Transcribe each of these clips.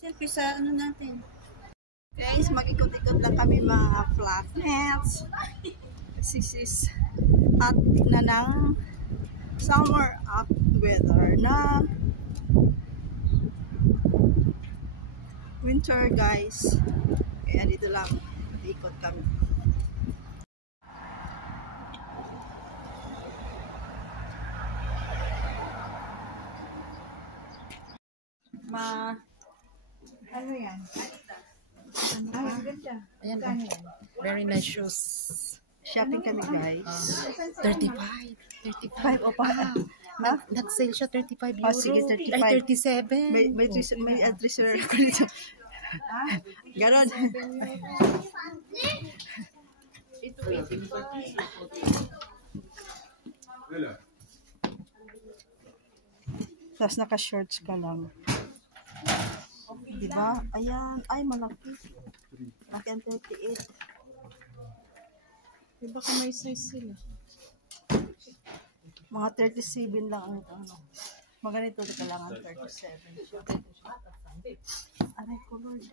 Selfie sa ano natin. Guys, mag-ikot-ikot lang kami mga flatnets. This is hot na ng summer up weather na winter guys. Kaya dito lang ikot kami. Ano yan? Ay, ganda. Ayan, very nice shoes. Shopping kami guys. 35 o pa. Nag-sale siya 35 euro. Oh, sige, 35. Ay, 37. May address ako dito. Ganon. Ito 18. Tapos naka-shorts ka lang. Diba? Ayan. Ay, malaki. Malaki ang 38. Diba kung may size sila? Mga 37 lang ang ano. Maganito ka lang ang 37. Aray ko, Lord.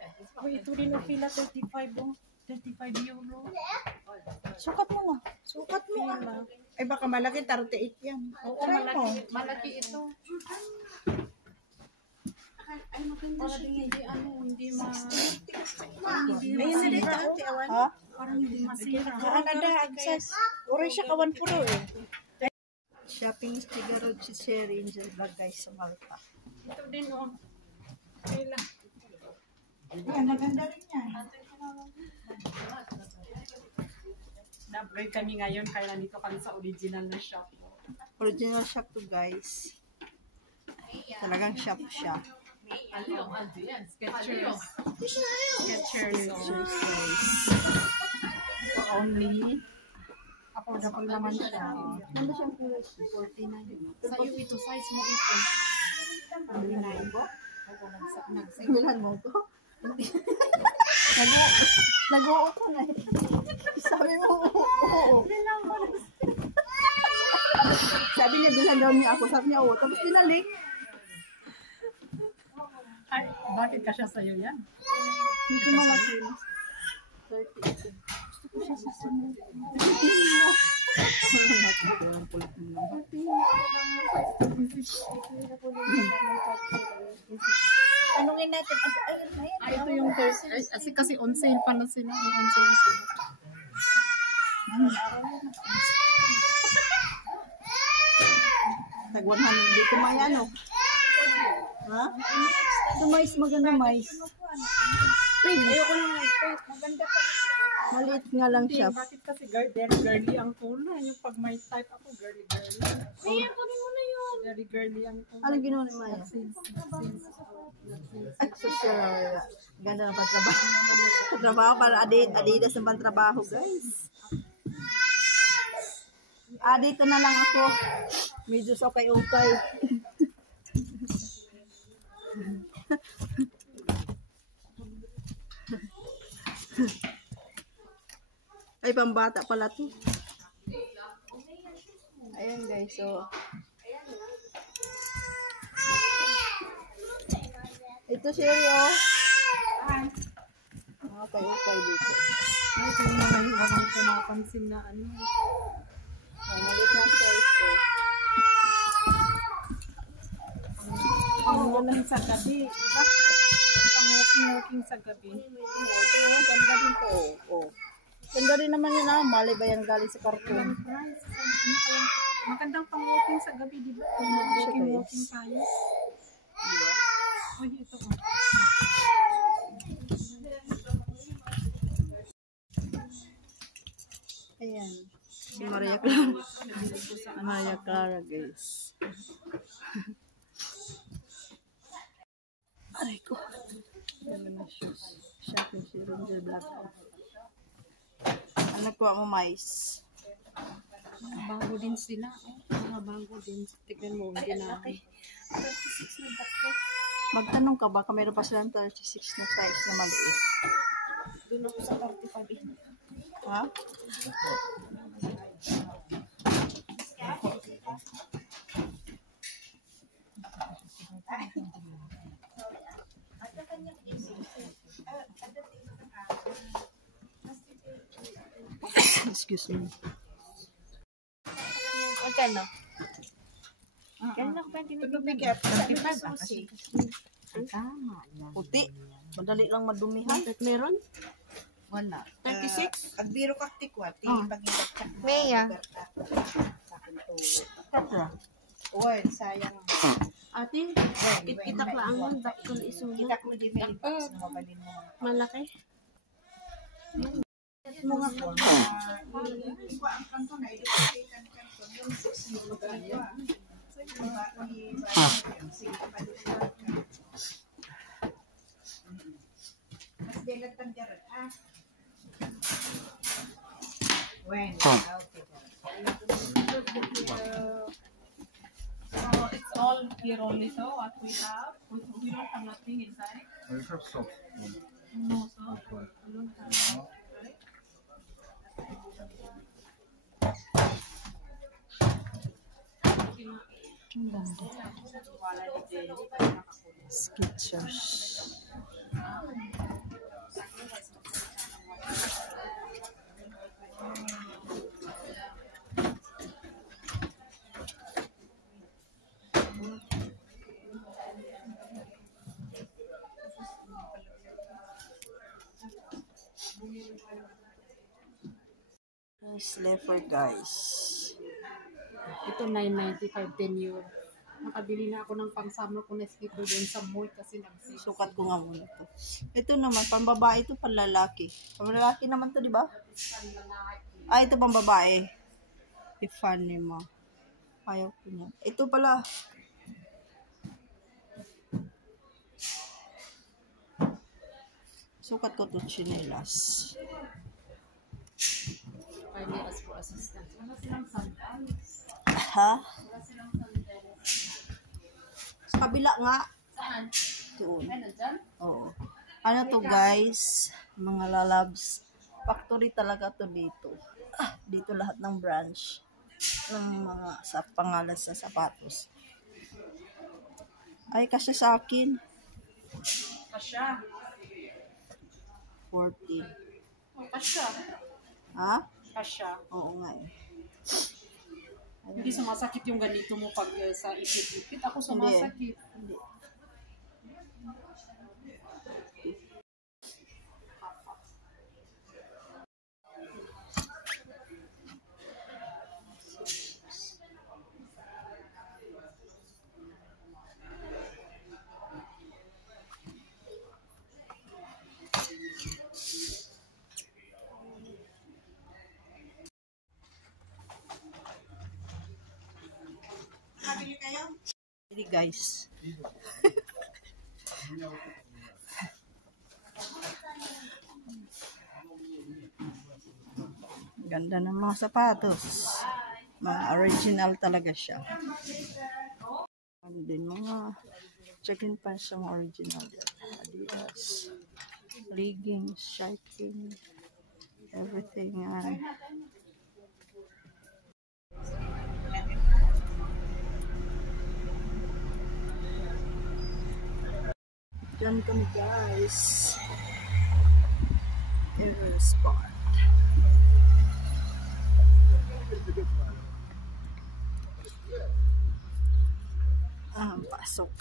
Uy, ito rin ang fila 35 oh. 35 euro. Sukat mo nga. Sukat mo nga. Ay, baka malaki, 38 yan. Oo, malaki ito. Ay, maganda siya. Hindi, hindi Ayun na dito, ate, awan. Ha? parang hindi masira. Canada, agsas. Uri siya kawan puro eh. Shopping Figaro Cherry Angel Vlog guys sa Malta. Ito din oh. Kailan? Yan, maganda rin yan. Na-upgrade kami ngayon kaya nandito kami sa original na shop. Original shop to guys. Talagang shop siya. Skechers. Skechers. Pictures guys. Only. Affordable naman siya. Ano siyang price? 49. Sa iyo ito, size mo ito. Bilhan mo? Nag-sale. Bilhan mo ko? Nag-oo ko na eh. Sabi mo, oo. Sabi niya, bilhan daw niya ako. Sabi niya, oo. Tapos binalik. Ay, bakit ka siya sa'yo yan? Dito mga kilos. 30. Gusto ko siya sa sunod. Tanungin natin. Ay, ito yung first. Kasi on sale pa na sila. On sale sila. Tag 100 dito may ano. Ha? Ito mais, maganda mais. Ayoko nang nag-face. Maganda pa. Maliit nga lang siya. Bakit kasi girly ang kulay? Yung pag may type ako, girly. Ay, kunin mo na yun. Very girly ang kulay. Anong ginawa ni Maya? Ay, social. Ganda ng pantrabaho. Pantrabaho para Adidas ng pantrabaho, guys. Dito na lang ako. Medyo sa ukay-ukay. Ay, pambata pala to. Ayan guys, so ito Sherry oh. Okay dito. Ay, ito yung mga walang pumapansin na ano. Oh, maliit na size ko. Pang-walking sa gabi. Diba? Pang-walking sa gabi. Ito, ganda din to. Oh. Ganda rin naman yun ah. Mali ba yan galing sa karton? Price. Ano kaya? Magandang pang-walking sa gabi, di ba? Kung mag-walking tayo. Diba? Uy, ito oh. Ayan. Si Maria Clara. Maria Clara guys. Aray ko. Ganda na shoes. Shopping si Ranger Black. Ano po mo mais? Bago din sila. Mga bago din. Tignan mo, hindi na. 36 na dako. Magtanong ka, baka meron pa silang 36 na size na maliit. Doon ako sa 45. Ha? Excuse me. Magkano? Kailan ako pa yung tinitignan? Susi. Tama yan. Puti. Madali lang madumihan. Meron? Wala. 36? At biro kaktikwa. Pag-ibat ka. Maya. Katra. Uy, sayang. Ate, kitak lang ang dakon isumo. Kita ko di Philippines na mabalin mo. Malaki. Mga po. Ang kanto na education kanto. Yung 6 yung magkano. Mas delat ang jarat, ah. When? Okay. So it's all here only, so what we have, we don't have nothing inside. I have salt. No, so we don't have. Right? Skechers. Leopard guys. Ito 9.95, 10 euro. Nakabili na ako ng pang-summer ko na slipper din sa mall kasi nag-sale. Sukat ko nga muna to. Ito naman, pambabae ito, panlalaki. Panlalaki naman to, di ba? Ah, ito pambabae. Ifan mo. Ayaw ko niya. Ito pala. Sukat ko to, chinelas. I may ask for assistance. Wala silang sandals. Ha? Wala silang sandals. Sa kabila nga. Saan? Doon. Ay, nandyan? Oo. Ano to guys? Mga lalabs. Factory talaga to dito. Dito lahat ng branch ng mga sa pangalan sa sapatos. Ay, kasi sa akin. Kasya. 40. Oh, kasya. Ha? Kasya. Oo nga eh. Hindi sumasakit yung ganito mo pag sa ipit-ipit. Ako sumasakit. Hindi. Hindi guys. Ganda ng mga sapatos. Mga original talaga siya. And din mga chicken pants sa mga original. Adidas. Leggings, shirting. Everything. Diyan kami guys. Air spot. Pasok.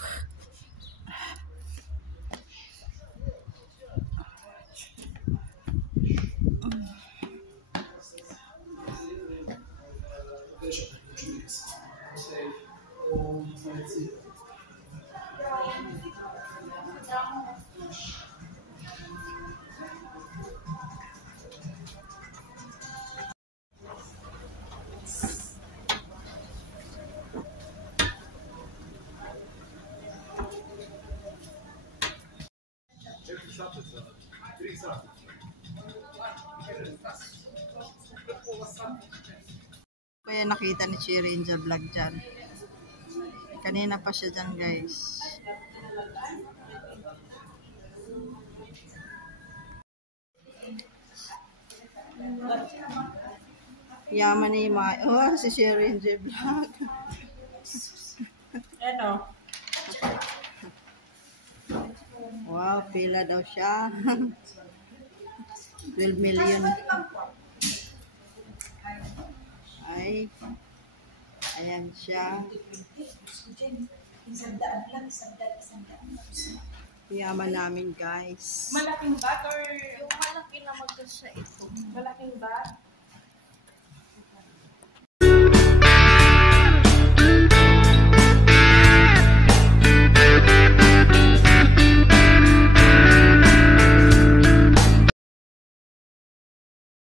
Kaya nakita ni Cherry Angel vlog dyan. Kanina pa siya dyan guys. Yaman ni Ma. Oh, si Cherry Angel vlog. Ano? Wow, pila daw siya. 12 million. bahay. Ayan siya. Yaman namin, guys. Malaking bag or yung malaki na magkasya ito? Malaking bag?